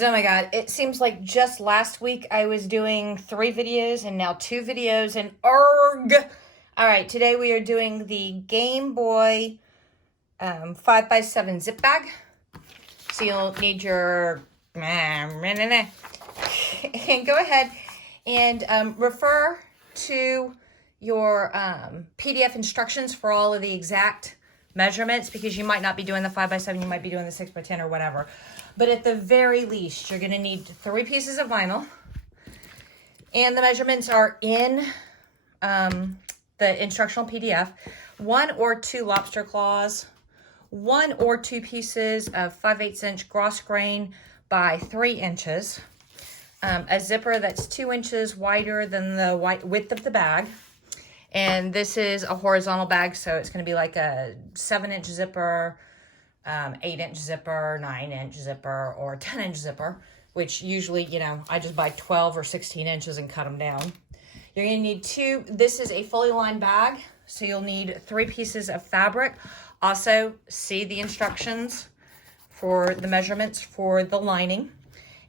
Oh my God, it seems like just last week I was doing 3 videos and now 2 videos and ARG! Alright, today we are doing the Game Boy 5x7 zip bag. So you'll need your... and go ahead and refer to your PDF instructions for all of the exact measurements, because you might not be doing the 5x7, you might be doing the 6x10 or whatever. But at the very least, you're going to need 3 pieces of vinyl. And the measurements are in the instructional PDF. 1 or 2 lobster claws. 1 or 2 pieces of 5/8 inch gross grain by 3 inches. A zipper that's 2 inches wider than the width of the bag. And this is a horizontal bag, so it's going to be like a 7-inch zipper, 8-inch zipper, 9-inch zipper, or 10-inch zipper, which usually, you know, I just buy 12 or 16 inches and cut them down. You're going to need 2. This is a fully lined bag, so you'll need 3 pieces of fabric. Also, see the instructions for the measurements for the lining.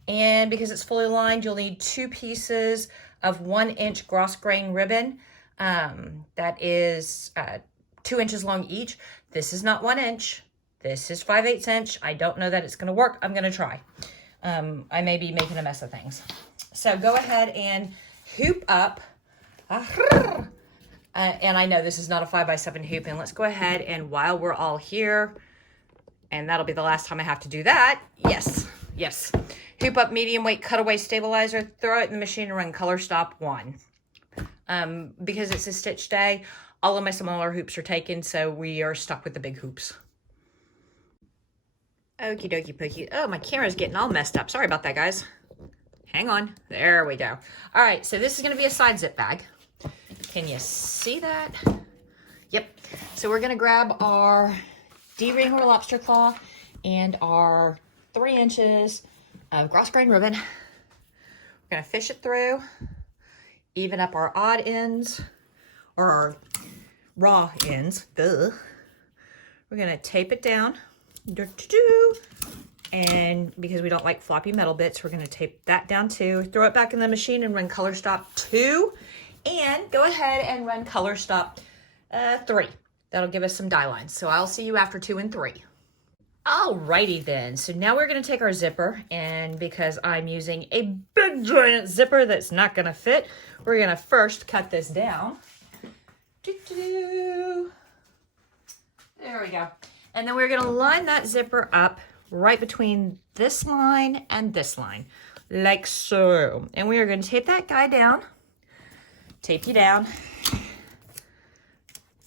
And because it's fully lined, you'll need 2 pieces of 1-inch gross grain ribbon. That is 2 inches long each. This is not 1 inch. This is 5/8 inch. I don't know that it's going to work. I'm going to try. I may be making a mess of things. So go ahead and hoop up. And I know this is not a 5x7 hoop. And let's go ahead and while we're all here, and that'll be the last time I have to do that. Yes. Hoop up medium weight cutaway stabilizer. Throw it in the machine and run color stop 1. Because it's a stitch day, all of my smaller hoops are taken, so we are stuck with the big hoops. Okie dokie pokey. Oh, my camera's getting all messed up. Sorry about that, guys. Hang on. There we go. All right, so this is going to be a side zip bag. Can you see that? Yep. So we're going to grab our D-ring or lobster claw and our 3 inches of gross grain ribbon. We're going to fish it through, even up our odd ends, or our raw ends. Duh. We're going to tape it down. And because we don't like floppy metal bits, we're going to tape that down too. Throw it back in the machine and run color stop 2. And go ahead and run color stop 3. That'll give us some die lines. So I'll see you after 2 and 3. Alrighty then, so now we're going to take our zipper, and because I'm using a big giant zipper that's not going to fit, we're going to first cut this down. There we go. And then we're going to line that zipper up right between this line and this line, like so. And we are going to tape that guy down, tape you down,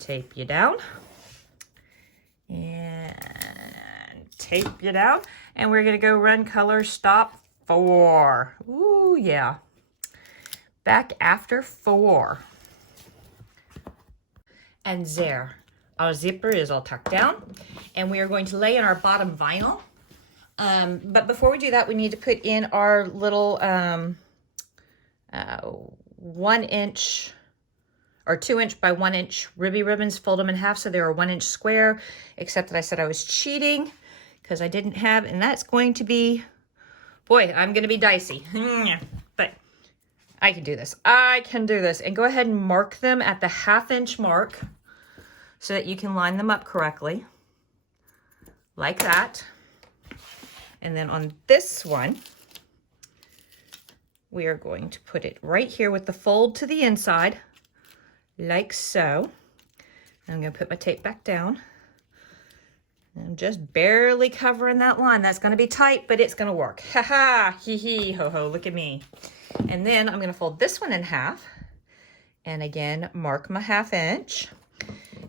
tape you down, and tape you down, and we're going to go run color stop 4. Ooh, yeah. Back after 4. And there. Our zipper is all tucked down, and we are going to lay in our bottom vinyl. But before we do that, we need to put in our little 1 inch or 2 inch by 1 inch ribby ribbons. Fold them in half so they're a 1 inch square, except that I said I was cheating because I didn't have, and that's going to be, boy, I'm going to be dicey. But I can do this. I can do this. And go ahead and mark them at the 1/2 inch mark so that you can line them up correctly, like that. And then on this one, we are going to put it right here with the fold to the inside, like so. I'm going to put my tape back down. I'm just barely covering that line. That's going to be tight, but it's going to work. Ha ha, hee hee, ho ho, look at me. And then I'm going to fold this one in half. And again, mark my 1/2 inch.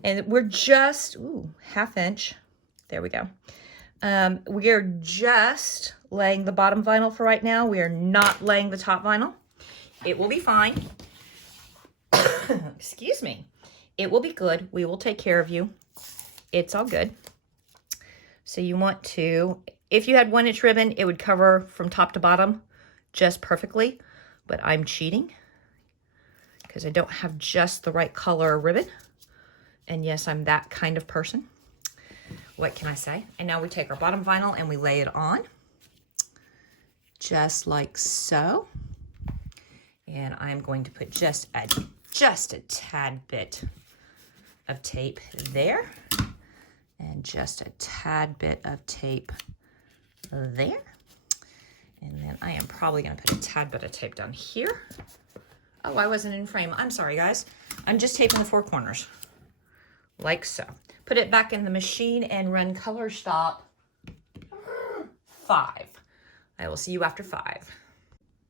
And we're just, 1/2 inch. There we go. We are just laying the bottom vinyl for right now. We are not laying the top vinyl. It will be fine. Excuse me. It will be good. We will take care of you. It's all good. So you want to, if you had 1 inch ribbon, it would cover from top to bottom just perfectly. But I'm cheating because I don't have just the right color ribbon. And yes, I'm that kind of person. What can I say? And now we take our bottom vinyl and we lay it on. just like so. And I'm going to put just a tad bit of tape there, and just a tad bit of tape there. And then I am probably going to put a tad bit of tape down here. Oh, I wasn't in frame. I'm sorry, guys. I'm just taping the four corners, like so. Put it back in the machine and run color stop 5. I will see you after 5.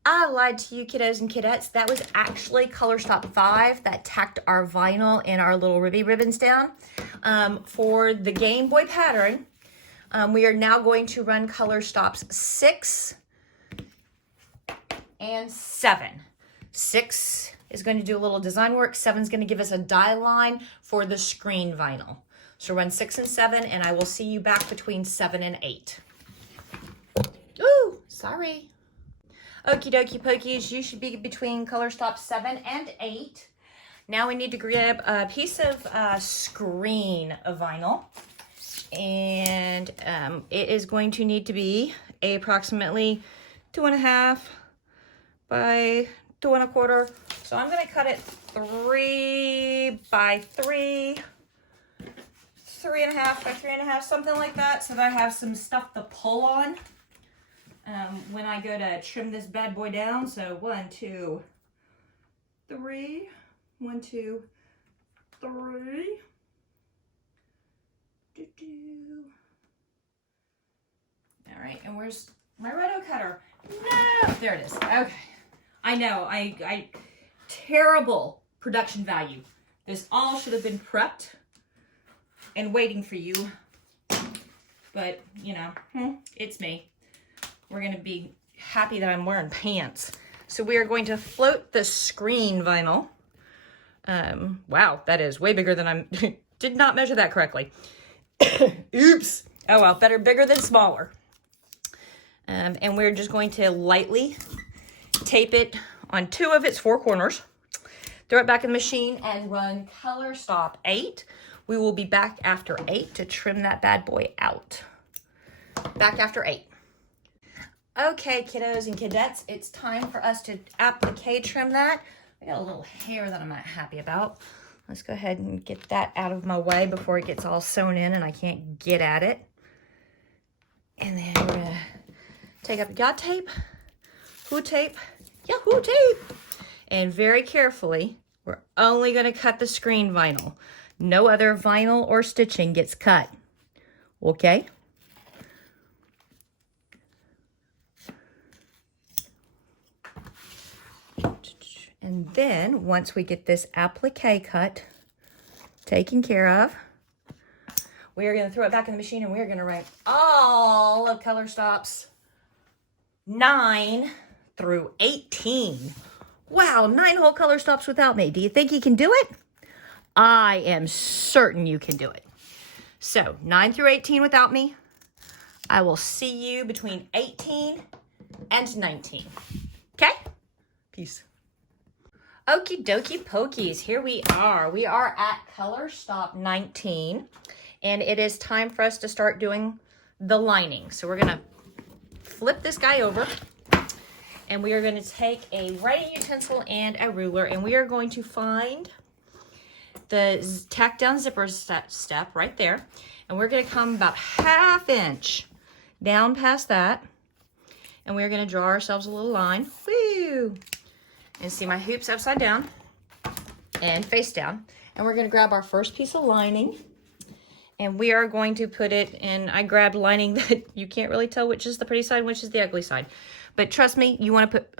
I lied to you, kiddos and kiddettes. That was actually color stop 5 that tacked our vinyl and our little ribby ribbons down. For the Game Boy pattern, we are now going to run color stops 6 and 7. 6 is going to do a little design work. 7 is going to give us a die line for the screen vinyl. So run 6 and 7, and I will see you back between 7 and 8. Ooh, sorry. Okie dokie pokies, you should be between color stop 7 and 8. Now we need to grab a piece of screen of vinyl. And it is going to need to be approximately 2.5 by 2 1/4. So I'm going to cut it 3 by 3, 3.5 by 3.5, something like that, so that I have some stuff to pull on when I go to trim this bad boy down. So 1, 2, 3, 1, 2, 3. All right, and where's my Roto cutter? No, there it is. Okay, I know, I terrible production value. This all should have been prepped and waiting for you, but you know, it's me. We're gonna be happy that I'm wearing pants. So we are going to float the screen vinyl. Wow, that is way bigger than I'm, did not measure that correctly. Oops. Oh well, better bigger than smaller. And we're just going to lightly tape it on 2 of its 4 corners. Throw it back in the machine and run color stop 8. We will be back after 8 to trim that bad boy out. Back after 8. Okay, kiddos and kiddettes, it's time for us to applique trim that. I got a little hair that I'm not happy about. Let's go ahead and get that out of my way before it gets all sewn in and I can't get at it. And then we're gonna take up yacht tape, Yahoo tape, and very carefully, we're only gonna cut the screen vinyl. No other vinyl or stitching gets cut, okay? And then once we get this applique cut taken care of, we are going to throw it back in the machine and we are going to write all of color stops 9 through 18. Wow, 9 whole color stops without me. Do you think you can do it? I am certain you can do it. So 9 through 18 without me. I will see you between 18 and 19. Okay? Peace. Okie dokie pokies, here we are. We are at color stop 19, and it is time for us to start doing the lining. So we're gonna flip this guy over, and we are gonna take a writing utensil and a ruler, and we are going to find the tack down zipper step right there, and we're gonna come about 1/2 inch down past that, and we're gonna draw ourselves a little line. Woo! And see my hoops upside down and face down. And we're gonna grab our first piece of lining and we are going to put it in, I grabbed lining that you can't really tell which is the pretty side, which is the ugly side. But trust me, you wanna put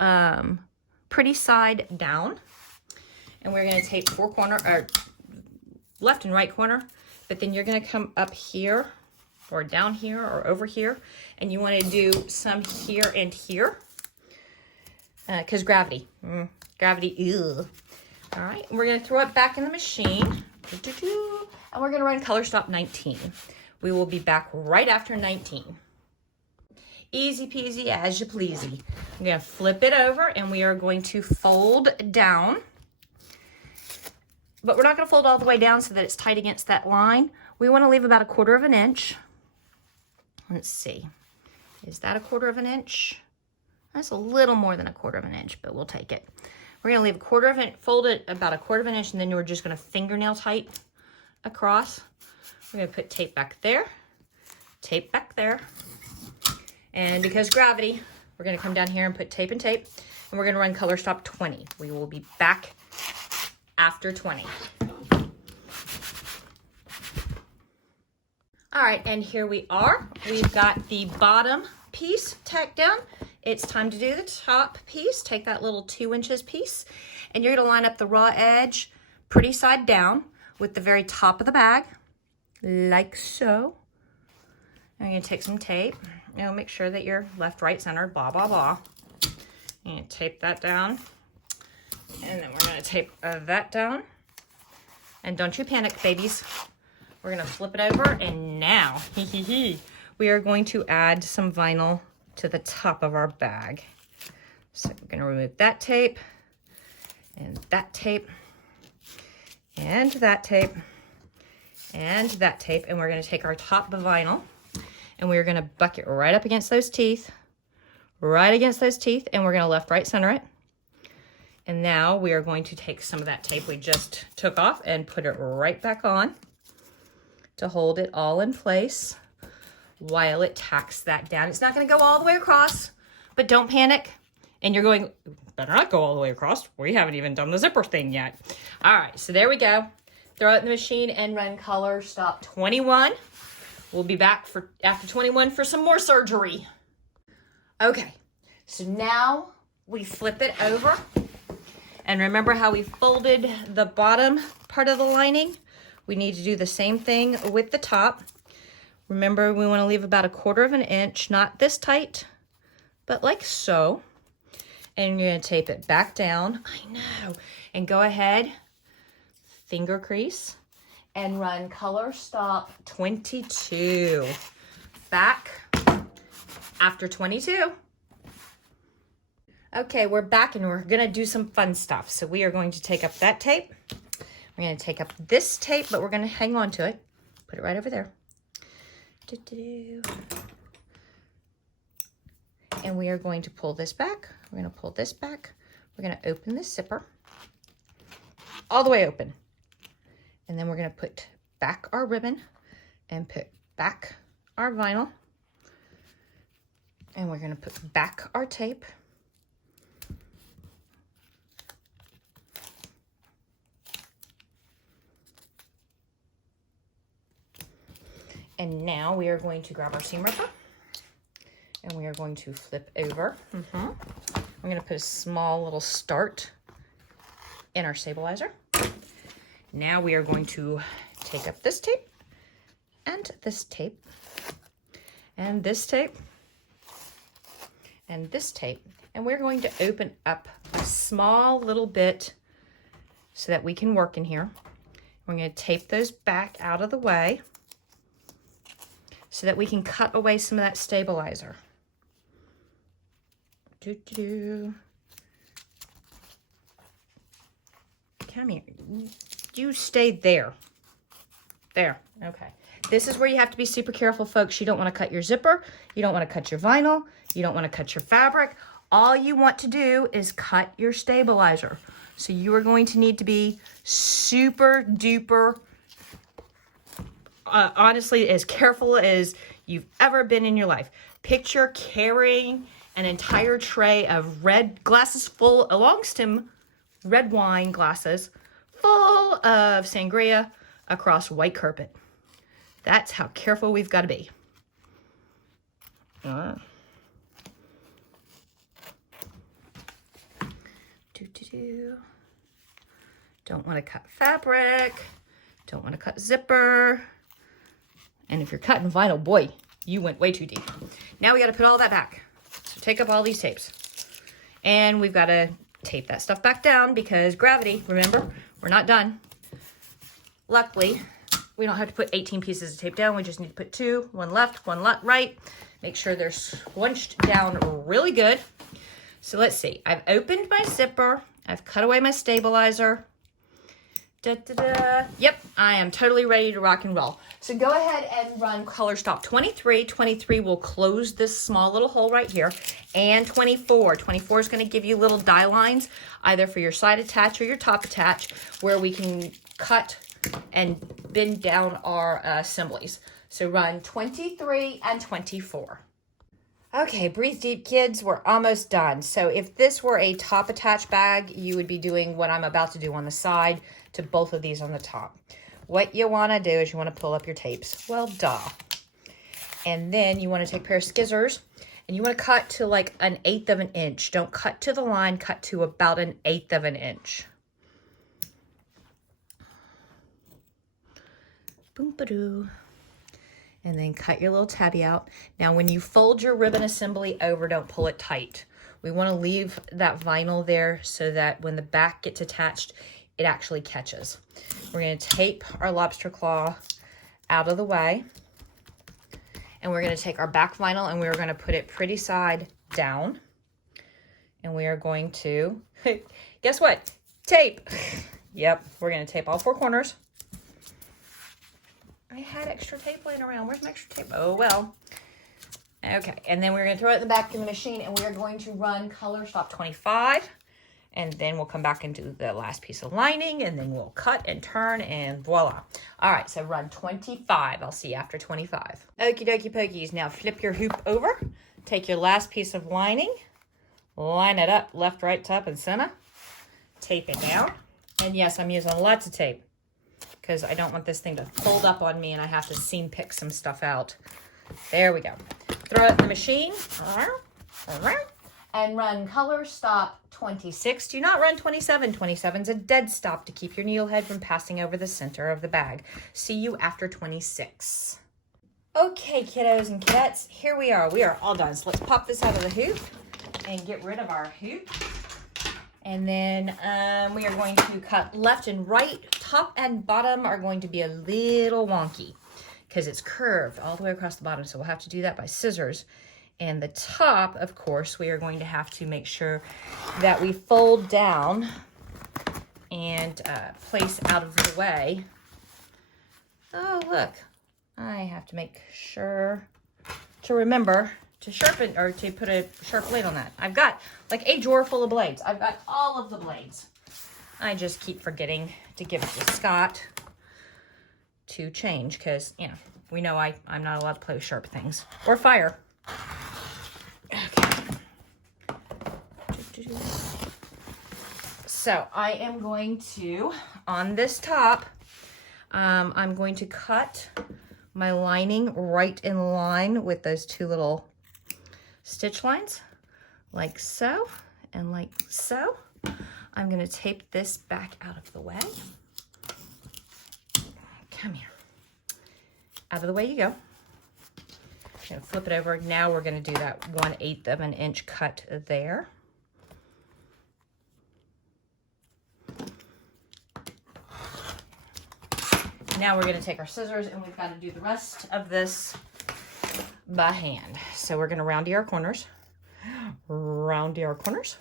pretty side down. And we're gonna tape 4 corner, or left and right corner, but then you're gonna come up here or down here or over here. And you wanna do some here and here. Because gravity. Gravity, ew. All right, we're going to throw it back in the machine. And we're going to run color stop 19. We will be back right after 19. Easy peasy as you pleasy. I'm going to flip it over and we are going to fold down. But we're not going to fold all the way down so that it's tight against that line. We want to leave about 1/4 inch. Let's see. Is that 1/4 inch? That's a little more than 1/4 of an inch, but we'll take it. We're gonna leave a 1/4 of an inch, fold it about 1/4 of an inch, and then we're just gonna fingernail tight across. We're gonna put tape back there, and because gravity, we're gonna come down here and put tape and tape, and we're gonna run color stop 20. We will be back after 20. All right, and here we are. We've got the bottom piece tacked down. It's time to do the top piece. Take that little 2 inches piece, and you're gonna line up the raw edge pretty side down with the very top of the bag, like so. I'm gonna take some tape. You know, make sure that you're left, right, center, blah, blah, blah. And tape that down. And then we're gonna tape that down. And don't you panic, babies. We're gonna flip it over, and now, we are going to add some vinyl to the top of our bag. So we're gonna remove that tape, and that tape, and that tape, and that tape, and we're gonna take our top vinyl, and we're gonna buck it right up against those teeth, and we're gonna left, right, center it. And now we are going to take some of that tape we just took off and put it right back on to hold it all in place while it tacks that down. It's not gonna go all the way across, but don't panic. And you're going, better not go all the way across. We haven't even done the zipper thing yet. All right, so there we go. Throw it in the machine and run color stop 21. We'll be back for after 21 for some more surgery. Okay, so now we flip it over. And remember how we folded the bottom part of the lining? We need to do the same thing with the top. Remember, we want to leave about 1/4 of an inch, not this tight, but like so. And you're going to tape it back down. I know. And go ahead, finger crease, and run color stop 22. Back after 22. Okay, we're back, and we're gonna do some fun stuff. So we are going to take up that tape. We're gonna take up this tape, but we're gonna hang on to it. Put it right over there. And we are going to pull this back. We're gonna pull this back. We're gonna open this zipper all the way open. And then we're gonna put back our ribbon and put back our vinyl. And we're gonna put back our tape. And now we are going to grab our seam ripper, and we are going to flip over. I'm going to put a small little start in our stabilizer. Now we are going to take up this tape, and this tape, and this tape, and this tape, and we're going to open up a small little bit so that we can work in here. We're going to tape those back out of the way, so that we can cut away some of that stabilizer. Come here. You stay there. There. Okay. This is where you have to be super careful, folks. You don't want to cut your zipper. You don't want to cut your vinyl. You don't want to cut your fabric. All you want to do is cut your stabilizer. So you are going to need to be super duper honestly, as careful as you've ever been in your life. Picture carrying an entire tray of red glasses full, a long stem red wine glasses full of sangria across white carpet. That's how careful we've got to be. Don't want to cut fabric. Don't want to cut zipper. And if you're cutting vinyl, boy, you went way too deep. Now we got to put all that back. So take up all these tapes. And we've got to tape that stuff back down because gravity, remember, we're not done. Luckily, we don't have to put 18 pieces of tape down. We just need to put 2, one left, one right. Make sure they're squunched down really good. So let's see. I've opened my zipper. I've cut away my stabilizer. Da, da, da. Yep, I am totally ready to rock and roll. So go ahead and run color stop 23. 23 will close this small little hole right here. And 24. 24 is going to give you little die lines, either for your side attach or your top attach, where we can cut and bend down our assemblies. So run 23 and 24. Okay, breathe deep, kids. We're almost done. So if this were a top attach bag, you would be doing what I'm about to do on the side to both of these on the top. What you want to do is you want to pull up your tapes. Well, duh. And then you want to take a pair of scissors and you want to cut to like 1/8 of an inch. Don't cut to the line, cut to about 1/8 of an inch. Boom-ba-doo. And then cut your little tabby out. Now, when you fold your ribbon assembly over, don't pull it tight. We want to leave that vinyl there so that when the back gets attached, it actually catches. We're going to tape our lobster claw out of the way. And we're going to take our back vinyl and we're going to put it pretty side down. And we are going to, guess what? Tape. Yep, we're going to tape all 4 corners. I had extra tape laying around. Where's my extra tape? Oh, well. Okay, and then we're going to throw it in the back of the machine, and we are going to run color stop 25, and then we'll come back and do the last piece of lining, and then we'll cut and turn, and voila. All right, so run 25. I'll see you after 25. Okie dokie pokies. Now flip your hoop over. Take your last piece of lining. Line it up left, right, top, and center. Tape it down. And yes, I'm using lots of tape, because I don't want this thing to fold up on me and I have to seam pick some stuff out. There we go. Throw it in the machine. And run color stop 26. Do not run 27. 27 is a dead stop to keep your needle head from passing over the center of the bag. See you after 26. Okay, kiddos and kidettes, here we are. We are all done. So let's pop this out of the hoop and get rid of our hoop. And then we are going to cut left and right. Top and bottom are going to be a little wonky because it's curved all the way across the bottom. So we'll have to do that by scissors. And the top, of course, we are going to have to make sure that we fold down and place out of the way. Oh, look. I have to make sure to remember to sharpen or to put a sharp blade on that. I've got like a drawer full of blades. I've got all of the blades. I just keep forgetting to give it to Scott to change because, you know, we know I'm not allowed to play with sharp things or fire. Okay. So I am going to, on this top, I'm going to cut my lining right in line with those 2 little stitch lines, like so and like so. I'm going to tape this back out of the way. Come here. Out of the way you go. I'm going to flip it over. Now we're going to do that 1/8 of an inch cut there. Now we're going to take our scissors and we've got to do the rest of this by hand. So we're going to roundy our corners, roundy our corners,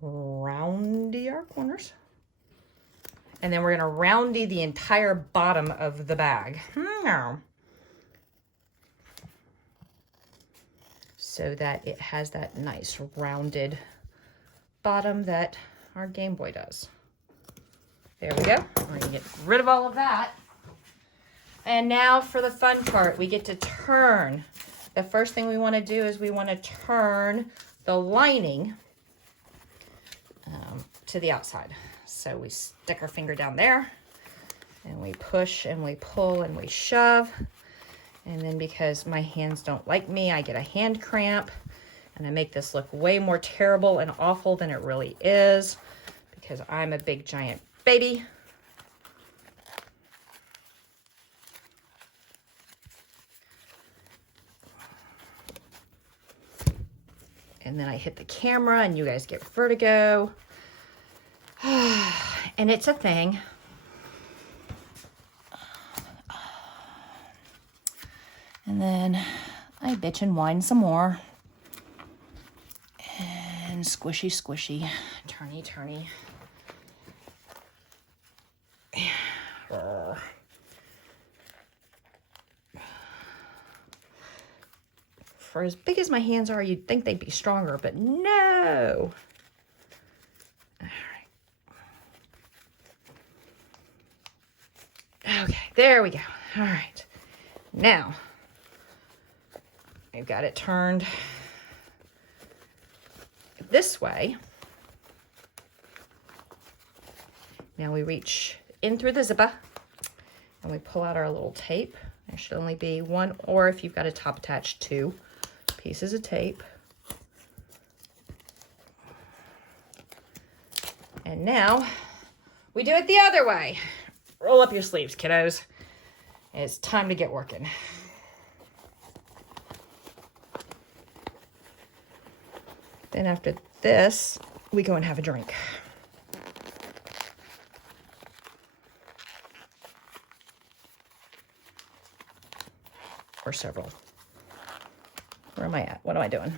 roundy our corners, and then we're going to roundy the entire bottom of the bag. So that it has that nice rounded bottom that our Game Boy does. There we go. We're going to get rid of all of that. And now for the fun part, we get to turn. The first thing we want to do is we want to turn the lining to the outside. So we stick our finger down there and we push and we pull and we shove. And then because my hands don't like me, I get a hand cramp and I make this look way more terrible and awful than it really is because I'm a big giant baby. And then I hit the camera and you guys get vertigo. And it's a thing. And then I bitch and whine some more. And squishy, squishy, turny, turny. For as big as my hands are, you'd think they'd be stronger, but no. All right. Okay, there we go. All right. Now, I've got it turned this way. Now we reach in through the zipper and we pull out our little tape. There should only be one, or if you've got a top attached, 2 pieces of tape. And now we do it the other way. Roll up your sleeves, kiddos. It's time to get working. Then after this, we go and have a drink. Or several. Where am I at? What am I doing?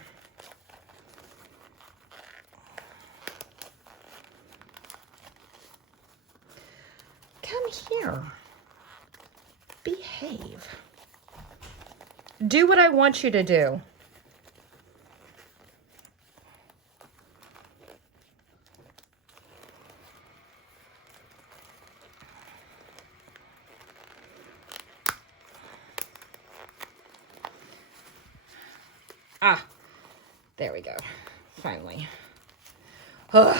Come here. Behave. Do what I want you to do. Ah, there we go. Finally. Ugh.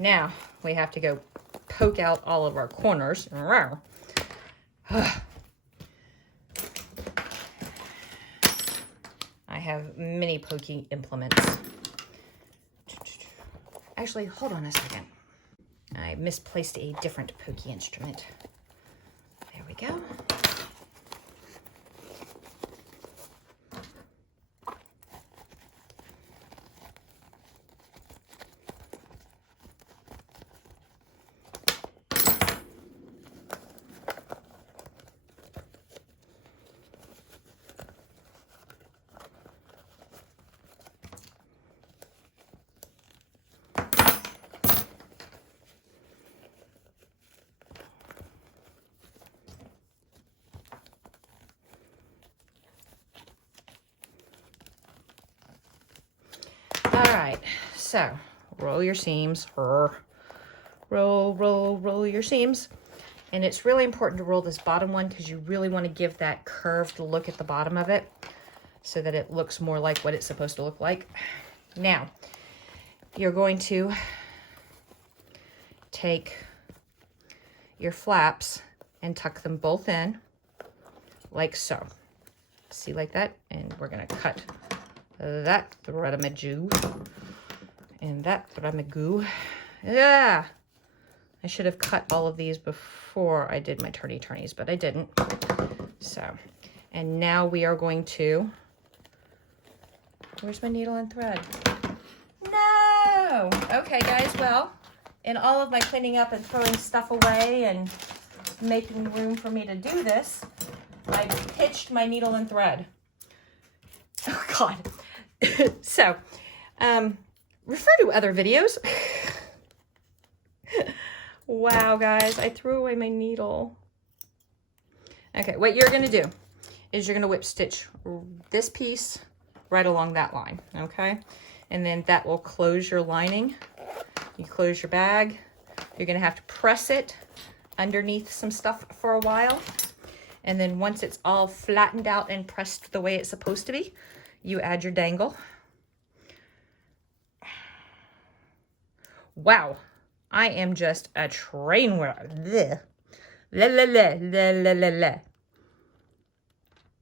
Now we have to go poke out all of our corners. I have many poking implements. Actually, hold on a second. I misplaced a different pokey instrument. There we go. All right, so roll your seams. Roll your seams. And it's really important to roll this bottom one because you really want to give that curved look at the bottom of it so that it looks more like what it's supposed to look like. Now, you're going to take your flaps and tuck them both in like so. See, like that? And we're going to cut that thread-a-ma-joo and that thread-a-ma-goo. Yeah, I should have cut all of these before I did my turny-turnies, but I didn't. So, and now we are going to, where's my needle and thread? No! Okay, guys, well, in all of my cleaning up and throwing stuff away and making room for me to do this, I pitched my needle and thread. Oh, God. So, refer to other videos. Wow, guys, I threw away my needle. Okay, what you're going to do is you're going to whip stitch this piece right along that line, okay? And then that will close your lining. You close your bag. You're going to have to press it underneath some stuff for a while. And then once it's all flattened out and pressed the way it's supposed to be, you add your dangle. Wow, I am just a train wreck.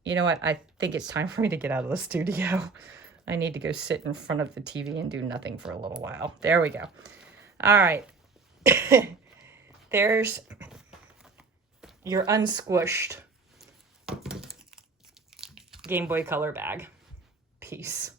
You know what? I think it's time for me to get out of the studio. I need to go sit in front of the TV and do nothing for a little while. There we go. All right. There's your unsquished Game Boy Color bag. Peace.